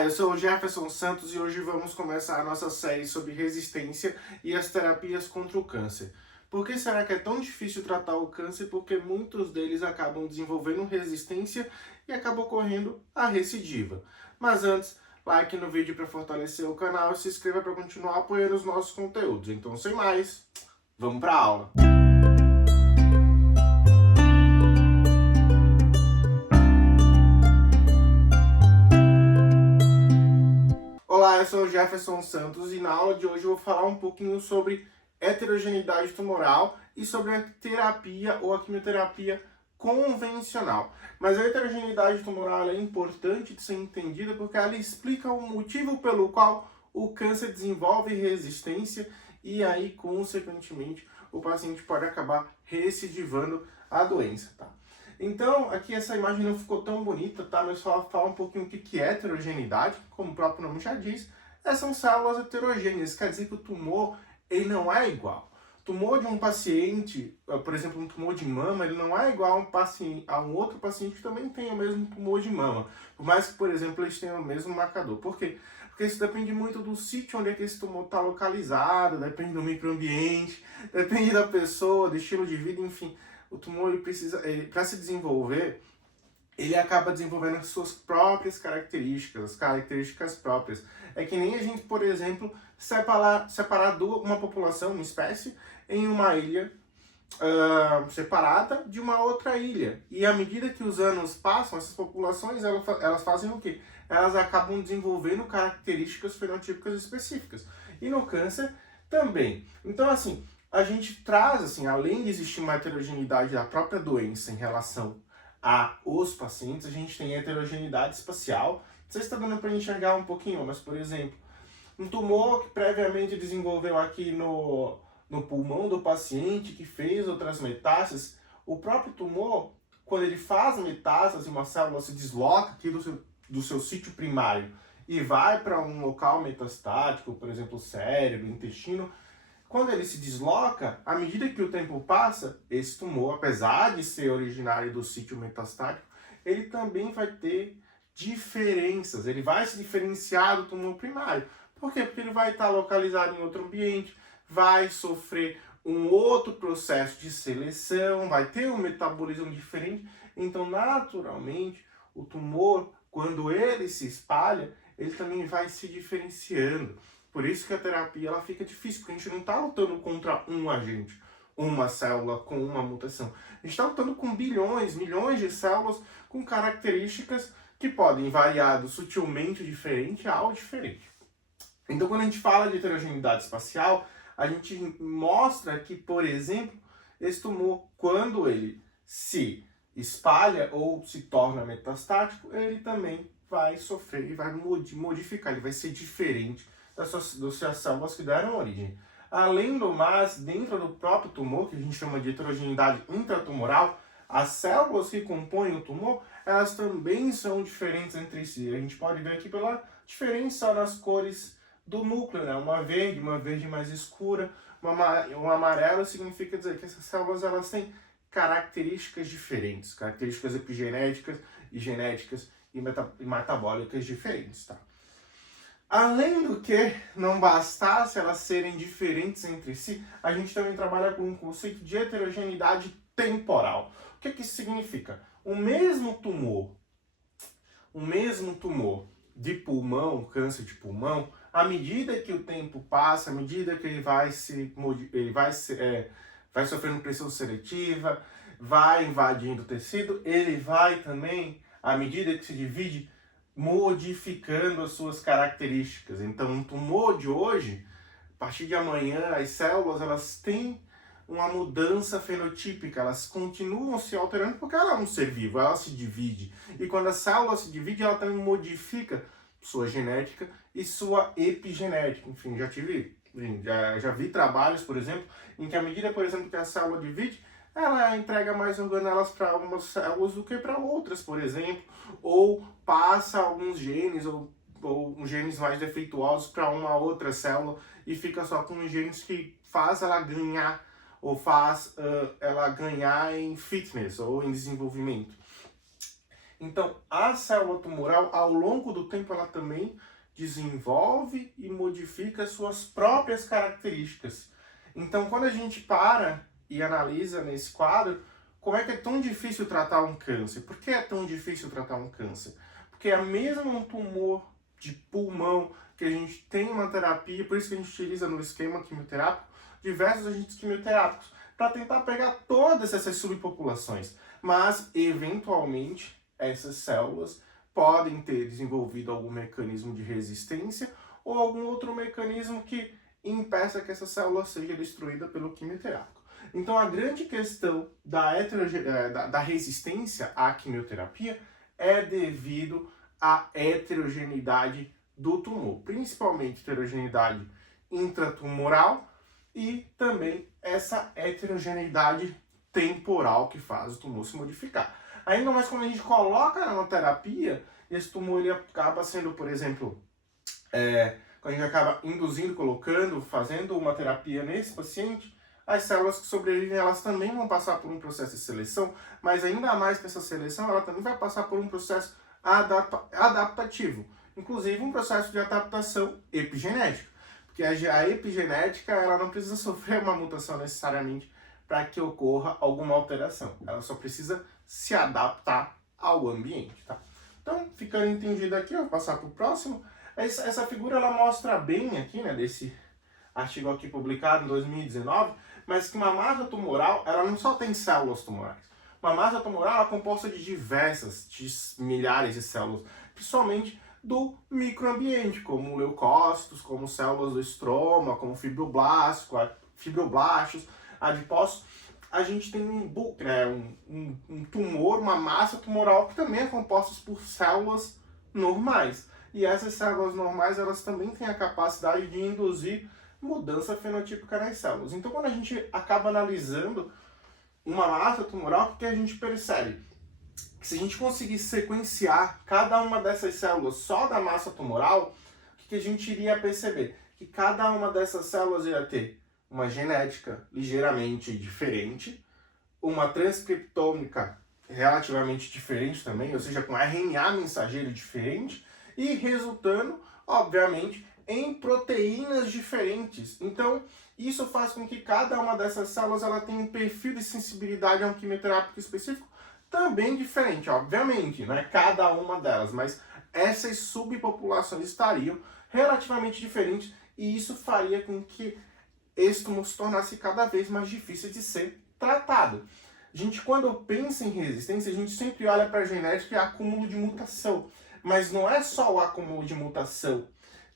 Olá, eu sou o Jefferson Santos e hoje vamos começar a nossa série sobre resistência e as terapias contra o câncer. Por que será que é tão difícil tratar o câncer? Porque muitos deles acabam desenvolvendo resistência e acabam ocorrendo a recidiva. Mas antes, like no vídeo para fortalecer o canal e se inscreva para continuar apoiando os nossos conteúdos. Então, sem mais, vamos para a aula! Olá, eu sou o Jefferson Santos e na aula de hoje eu vou falar um pouquinho sobre heterogeneidade tumoral e sobre a terapia ou a quimioterapia convencional. Mas a heterogeneidade tumoral é importante de ser entendida porque ela explica o motivo pelo qual o câncer desenvolve resistência e aí, consequentemente, o paciente pode acabar recidivando a doença, tá? Então, aqui essa imagem não ficou tão bonita, tá? Mas só falar um pouquinho o que é heterogeneidade, como o próprio nome já diz, são células heterogêneas, quer dizer que o tumor ele não é igual. O tumor de um paciente, por exemplo, um tumor de mama, ele não é igual a um outro paciente que também tem o mesmo tumor de mama, por mais que, por exemplo, eles tenham o mesmo marcador. Por quê? Porque isso depende muito do sítio onde é que esse tumor está localizado, depende do microambiente, depende da pessoa, do estilo de vida, enfim. O tumor, para se desenvolver, ele acaba desenvolvendo as suas próprias características, as características próprias. É que nem a gente, por exemplo, separar uma população, uma espécie, em uma ilha separada de uma outra ilha. E à medida que os anos passam, essas populações, elas fazem o quê? Elas acabam desenvolvendo características fenotípicas específicas. E no câncer também. Então, assim, a gente traz, assim, além de existir uma heterogeneidade da própria doença em relação aos pacientes, a gente tem heterogeneidade espacial. Não sei se está dando para enxergar um pouquinho, mas, por exemplo, um tumor que previamente desenvolveu aqui no pulmão do paciente, que fez outras metástases, o próprio tumor, quando ele faz metástase, uma célula se desloca aqui do seu sítio primário e vai para um local metastático, por exemplo, o cérebro, o intestino. Quando ele se desloca, à medida que o tempo passa, esse tumor, apesar de ser originário do sítio metastático, ele também vai ter diferenças, ele vai se diferenciar do tumor primário. Por quê? Porque ele vai estar localizado em outro ambiente, vai sofrer um outro processo de seleção, vai ter um metabolismo diferente. Então, naturalmente, o tumor, quando ele se espalha, ele também vai se diferenciando. Por isso que a terapia ela fica difícil, porque a gente não está lutando contra um agente, uma célula com uma mutação. A gente está lutando com bilhões, milhões de células com características que podem variar do sutilmente diferente ao diferente. Então, quando a gente fala de heterogeneidade espacial, a gente mostra que, por exemplo, esse tumor, quando ele se espalha ou se torna metastático, ele também vai sofrer e vai modificar, ele vai ser diferente das suas células que deram origem. Além do mais, dentro do próprio tumor, que a gente chama de heterogeneidade intratumoral, as células que compõem o tumor, elas também são diferentes entre si. A gente pode ver aqui pela diferença nas cores do núcleo, né? Uma verde mais escura, um amarelo significa dizer que essas células elas têm características diferentes, características epigenéticas e genéticas e metabólicas diferentes, tá? Além do que não bastasse elas serem diferentes entre si, a gente também trabalha com um conceito de heterogeneidade temporal. O que isso significa? O mesmo tumor de pulmão, câncer de pulmão, à medida que o tempo passa, à medida que ele vai sofrendo pressão seletiva, vai invadindo o tecido, ele vai também, à medida que se divide, modificando as suas características. Então, um tumor de hoje, a partir de amanhã, as células elas têm uma mudança fenotípica, elas continuam se alterando porque ela é um ser vivo, ela se divide. E quando a célula se divide, ela também modifica sua genética e sua epigenética. Enfim, já vi trabalhos, por exemplo, em que à medida, por exemplo, que a célula divide, ela entrega mais organelas para algumas células do que para outras, por exemplo, ou passa alguns genes ou genes mais defeituosos para uma outra célula e fica só com os genes que faz ela ganhar ou faz ela ganhar em fitness ou em desenvolvimento. Então, a célula tumoral, ao longo do tempo, ela também desenvolve e modifica suas próprias características. Então, quando a gente para e analisa nesse quadro, como é que é tão difícil tratar um câncer? Por que é tão difícil tratar um câncer? Porque é mesmo um tumor de pulmão que a gente tem uma terapia, por isso que a gente utiliza no esquema quimioterápico diversos agentes quimioterápicos para tentar pegar todas essas subpopulações. Mas, eventualmente, essas células podem ter desenvolvido algum mecanismo de resistência ou algum outro mecanismo que impeça que essa célula seja destruída pelo quimioterápico. Então, a grande questão da resistência à quimioterapia é devido à heterogeneidade do tumor, principalmente heterogeneidade intratumoral e também essa heterogeneidade temporal que faz o tumor se modificar. Ainda mais quando a gente coloca na terapia, esse tumor ele acaba sendo, por exemplo, quando a gente acaba induzindo, colocando, fazendo uma terapia nesse paciente, as células que sobrevivem, elas também vão passar por um processo de seleção, mas ainda mais que essa seleção, ela também vai passar por um processo adaptativo, inclusive um processo de adaptação epigenética, porque a epigenética, ela não precisa sofrer uma mutação necessariamente para que ocorra alguma alteração, ela só precisa se adaptar ao ambiente, tá? Então, ficando entendido aqui, eu vou passar para o próximo. Essa figura, ela mostra bem aqui, né, desse artigo aqui publicado em 2019, mas que uma massa tumoral, ela não só tem células tumorais. Uma massa tumoral é composta de milhares de células, principalmente do microambiente, como leucócitos, como células do estroma, como fibroblastos, adipócitos. A gente tem um tumor, uma massa tumoral que também é composta por células normais. E essas células normais, elas também têm a capacidade de induzir mudança fenotípica nas células. Então, quando a gente acaba analisando uma massa tumoral, o que a gente percebe? Que se a gente conseguir sequenciar cada uma dessas células só da massa tumoral, o que a gente iria perceber? Que cada uma dessas células ia ter uma genética ligeiramente diferente, uma transcriptômica relativamente diferente também, ou seja, com RNA mensageiro diferente, e resultando, obviamente, em proteínas diferentes. Então, isso faz com que cada uma dessas células ela tenha um perfil de sensibilidade a um quimioterápico específico também diferente, obviamente, não é cada uma delas, mas essas subpopulações estariam relativamente diferentes e isso faria com que esse tumor se tornasse cada vez mais difícil de ser tratado. A gente, quando pensa em resistência, a gente sempre olha para a genética e acúmulo de mutação, mas não é só o acúmulo de mutação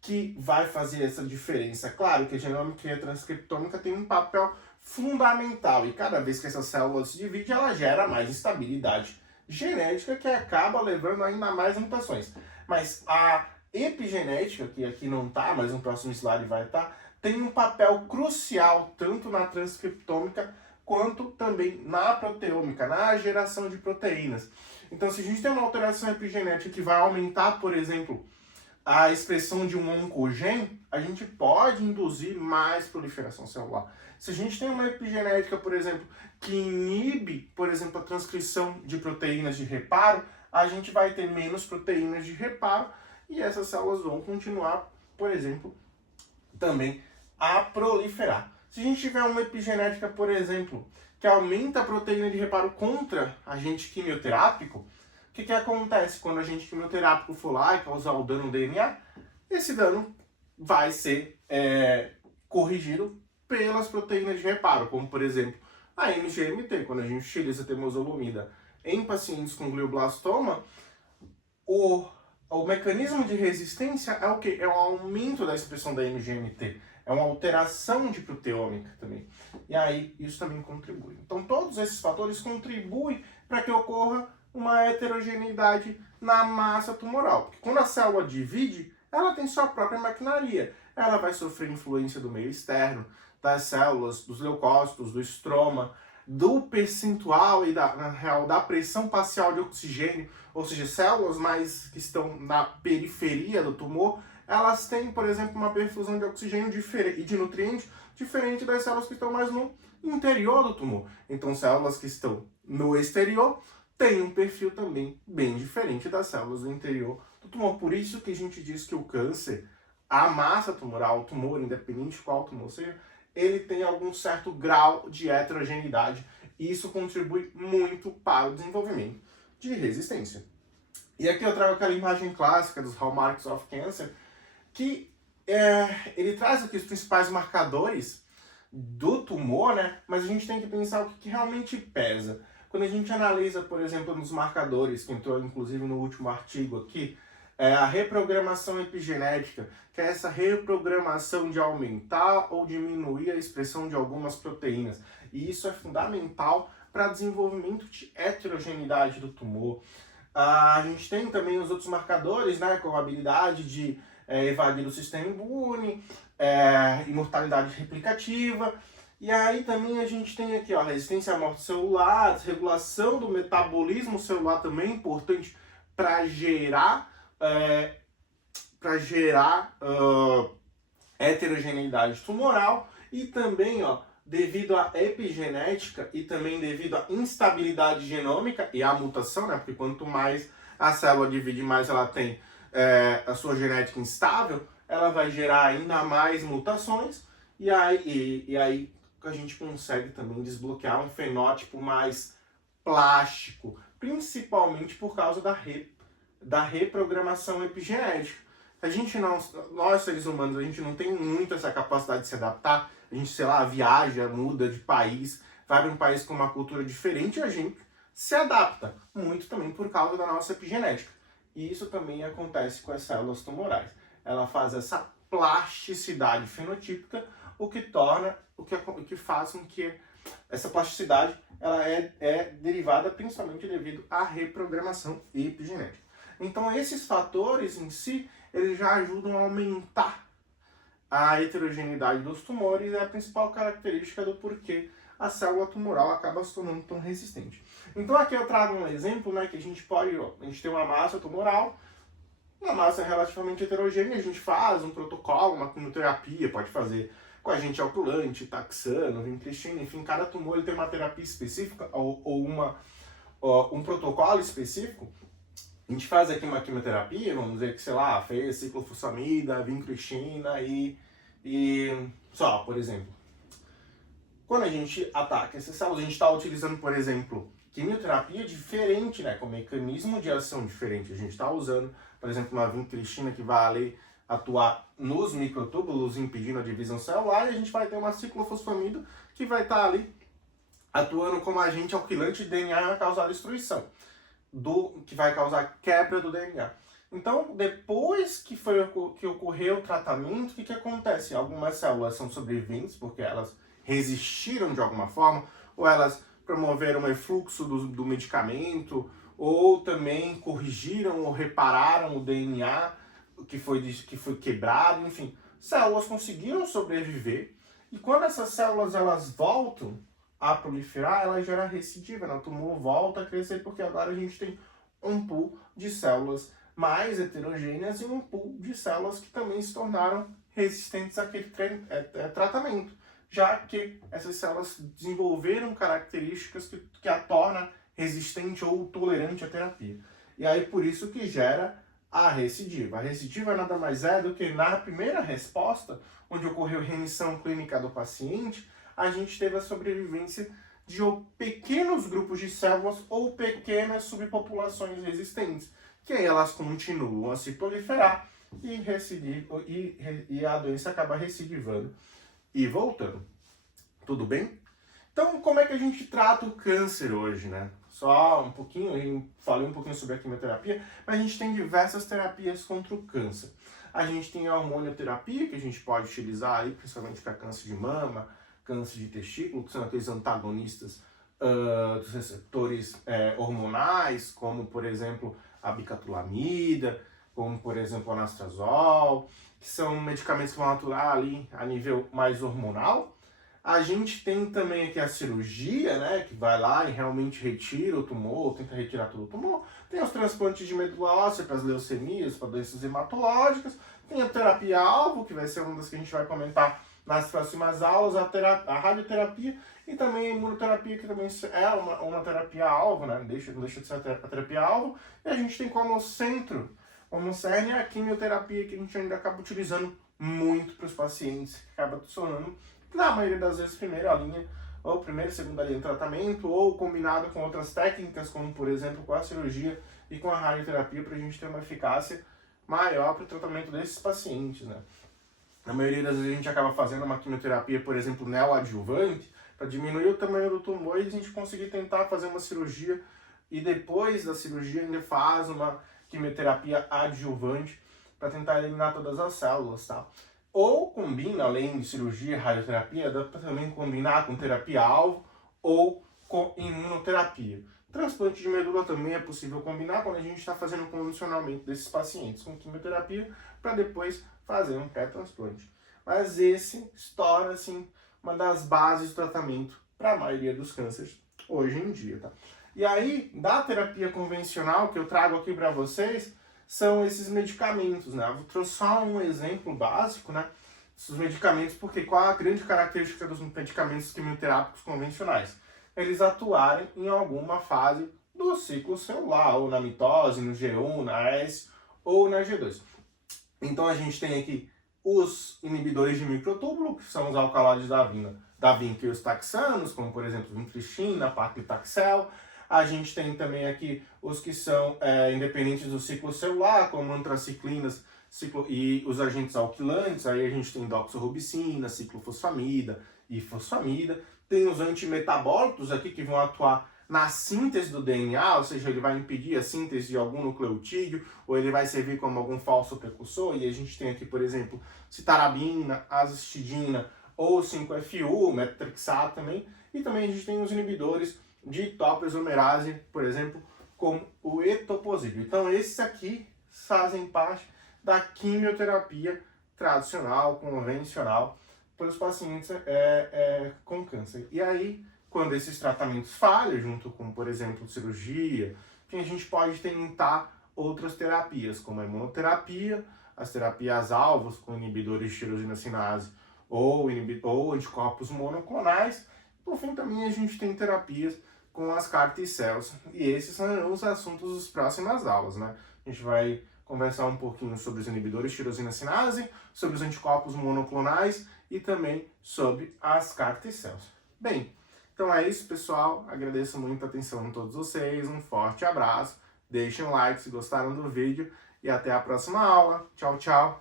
que vai fazer essa diferença. Claro que a genômica e a transcriptômica tem um papel fundamental e cada vez que essa célula se divide, ela gera mais instabilidade genética que acaba levando ainda mais mutações. Mas a epigenética, que aqui não está, mas no próximo slide vai estar, tem um papel crucial tanto na transcriptômica quanto também na proteômica, na geração de proteínas. Então, se a gente tem uma alteração epigenética que vai aumentar, por exemplo, a expressão de um oncogene, a gente pode induzir mais proliferação celular. Se a gente tem uma epigenética, por exemplo, que inibe, por exemplo, a transcrição de proteínas de reparo, a gente vai ter menos proteínas de reparo e essas células vão continuar, por exemplo, também a proliferar. Se a gente tiver uma epigenética, por exemplo, que aumenta a proteína de reparo contra agente quimioterápico, o que acontece quando o agente quimioterápico for lá e causar o dano no DNA? Esse dano vai ser corrigido pelas proteínas de reparo, como por exemplo a MGMT, quando a gente utiliza a temozolomida em pacientes com glioblastoma, o mecanismo de resistência é o quê? É o aumento da expressão da MGMT, é uma alteração de proteômica também. E aí isso também contribui. Então todos esses fatores contribuem para que ocorra uma heterogeneidade na massa tumoral. Porque quando a célula divide, ela tem sua própria maquinaria. Ela vai sofrer influência do meio externo, das células, dos leucócitos, do estroma, do percentual e da pressão parcial de oxigênio, ou seja, células mais que estão na periferia do tumor, elas têm, por exemplo, uma perfusão de oxigênio e de nutrientes diferente das células que estão mais no interior do tumor. Então, células que estão no exterior tem um perfil também bem diferente das células do interior do tumor. Por isso que a gente diz que o câncer, a massa tumoral, o tumor, independente de qual tumor seja, ele tem algum certo grau de heterogeneidade e isso contribui muito para o desenvolvimento de resistência. E aqui eu trago aquela imagem clássica dos Hallmarks of Cancer, que ele traz aqui os principais marcadores do tumor, né? Mas a gente tem que pensar o que realmente pesa. Quando a gente analisa, por exemplo, nos marcadores, que entrou inclusive no último artigo aqui, a reprogramação epigenética, que é essa reprogramação de aumentar ou diminuir a expressão de algumas proteínas. E isso é fundamental para desenvolvimento de heterogeneidade do tumor. A gente tem também os outros marcadores, né, como a habilidade de evadir o sistema imune, imortalidade replicativa. E aí também a gente tem aqui, ó, resistência à morte celular, regulação do metabolismo celular também é importante para gerar heterogeneidade tumoral. E também, ó, devido à epigenética e também devido à instabilidade genômica e à mutação, né? Porque quanto mais a célula divide, mais ela tem a sua genética instável, ela vai gerar ainda mais mutações e aí a gente consegue também desbloquear um fenótipo mais plástico, principalmente por causa da reprogramação epigenética. Nós seres humanos, a gente não tem muito essa capacidade de se adaptar. A gente, sei lá, viaja, muda de país, vai para um país com uma cultura diferente e a gente se adapta, muito também por causa da nossa epigenética. E isso também acontece com as células tumorais. Ela faz essa plasticidade fenotípica, o que faz com que essa plasticidade ela é derivada principalmente devido à reprogramação epigenética. Então esses fatores em si, eles já ajudam a aumentar a heterogeneidade dos tumores, é a principal característica do porquê a célula tumoral acaba se tornando tão resistente. Então aqui eu trago um exemplo, né, que a gente tem uma massa tumoral, uma massa relativamente heterogênea, a gente faz um protocolo, uma quimioterapia, pode fazer com agente alcoolante, taxano, vincristina, enfim, cada tumor ele tem uma terapia específica ou um protocolo específico. A gente faz aqui uma quimioterapia, vamos dizer que, sei lá, fez ciclofosfamida, vincristina e só, por exemplo. Quando a gente ataca essas células, a gente está utilizando, por exemplo, quimioterapia diferente, né, com mecanismo de ação diferente. A gente está usando, por exemplo, uma vincristina que vai ali atuar nos microtúbulos, impedindo a divisão celular, e a gente vai ter uma ciclofosfamida que vai estar ali atuando como agente alquilante de DNA e vai causar destruição, que vai causar quebra do DNA. Então, depois que ocorreu o tratamento, o que acontece? Algumas células são sobreviventes porque elas resistiram de alguma forma, ou elas promoveram o efluxo do medicamento, ou também corrigiram ou repararam o DNA que foi quebrado, enfim. Células conseguiram sobreviver, e quando essas células elas voltam a proliferar, ela gera recidiva, né? O tumor volta a crescer porque agora a gente tem um pool de células mais heterogêneas e um pool de células que também se tornaram resistentes àquele tratamento, já que essas células desenvolveram características que a tornam resistente ou tolerante à terapia. E aí por isso que gera a recidiva. A recidiva nada mais é do que na primeira resposta, onde ocorreu remissão clínica do paciente, a gente teve a sobrevivência de pequenos grupos de células ou pequenas subpopulações resistentes, que aí elas continuam a se proliferar e a doença acaba recidivando e voltando. Tudo bem? Então, como é que a gente trata o câncer hoje, né? Só um pouquinho, eu falei um pouquinho sobre a quimioterapia, mas a gente tem diversas terapias contra o câncer. A gente tem a hormonioterapia, que a gente pode utilizar aí, principalmente para câncer de mama, câncer de testículo, que são aqueles antagonistas dos receptores hormonais, como, por exemplo, a bicatulamida, como, por exemplo, o anastrozol, que são medicamentos que vão atuar ali a nível mais hormonal. A gente tem também aqui a cirurgia, né, que vai lá e realmente retira o tumor, tenta retirar todo o tumor. Tem os transplantes de medula óssea para as leucemias, para doenças hematológicas. Tem a terapia-alvo, que vai ser uma das que a gente vai comentar nas próximas aulas a radioterapia e também a imunoterapia, que também é uma terapia-alvo, né? Não deixa de ser a terapia-alvo. E a gente tem como centro, como cerne, a quimioterapia, que a gente ainda acaba utilizando muito para os pacientes, que acaba funcionando, na maioria das vezes, primeira linha, ou primeira e segunda linha de tratamento, ou combinado com outras técnicas, como por exemplo com a cirurgia e com a radioterapia, para a gente ter uma eficácia maior para o tratamento desses pacientes, né? Na maioria das vezes a gente acaba fazendo uma quimioterapia, por exemplo, neoadjuvante, para diminuir o tamanho do tumor e a gente conseguir tentar fazer uma cirurgia e depois da cirurgia ainda faz uma quimioterapia adjuvante para tentar eliminar todas as células, tá? Ou combina, além de cirurgia e radioterapia, dá para também combinar com terapia-alvo ou com imunoterapia. Transplante de medula também é possível combinar quando a gente está fazendo o condicionamento desses pacientes com quimioterapia para depois fazer um pré-transplante. Mas esse estoura, assim, uma das bases do tratamento para a maioria dos cânceres hoje em dia, tá? E aí, da terapia convencional que eu trago aqui para vocês, são esses medicamentos, né? Eu trouxe só um exemplo básico, né? Esses medicamentos, porque qual a grande característica dos medicamentos quimioterápicos convencionais? Eles atuarem em alguma fase do ciclo celular, ou na mitose, no G1, na S ou na G2. Então a gente tem aqui os inibidores de microtúbulo, que são os alcaloides da vinca e os taxanos, como por exemplo vincristina, paclitaxel. A gente tem também aqui os que são independentes do ciclo celular, como antraciclinas e os agentes alquilantes. Aí a gente tem doxorubicina, ciclofosfamida e fosfamida. Tem os antimetabólitos aqui que vão atuar na síntese do DNA, ou seja, ele vai impedir a síntese de algum nucleotídeo, ou ele vai servir como algum falso precursor. E a gente tem aqui, por exemplo, citarabina, azistidina ou 5-FU, metotrexato também. E também a gente tem os inibidores de topoisomerase, por exemplo, como o etoposídeo. Então esses aqui fazem parte da quimioterapia tradicional, convencional, para os pacientes com câncer. E aí, quando esses tratamentos falham, junto com, por exemplo, cirurgia, a gente pode tentar outras terapias, como a imunoterapia, as terapias-alvos com inibidores de tirosina sinase ou anticorpos monoclonais. Por fim, também a gente tem terapias com as CAR T-cells. E esses são os assuntos das próximas aulas, né? A gente vai conversar um pouquinho sobre os inibidores de tirosina sinase, sobre os anticorpos monoclonais e também sobre as CAR T-cells. Bem, então é isso, pessoal. Agradeço muito a atenção de todos vocês. Um forte abraço. Deixem um like se gostaram do vídeo e até a próxima aula. Tchau, tchau.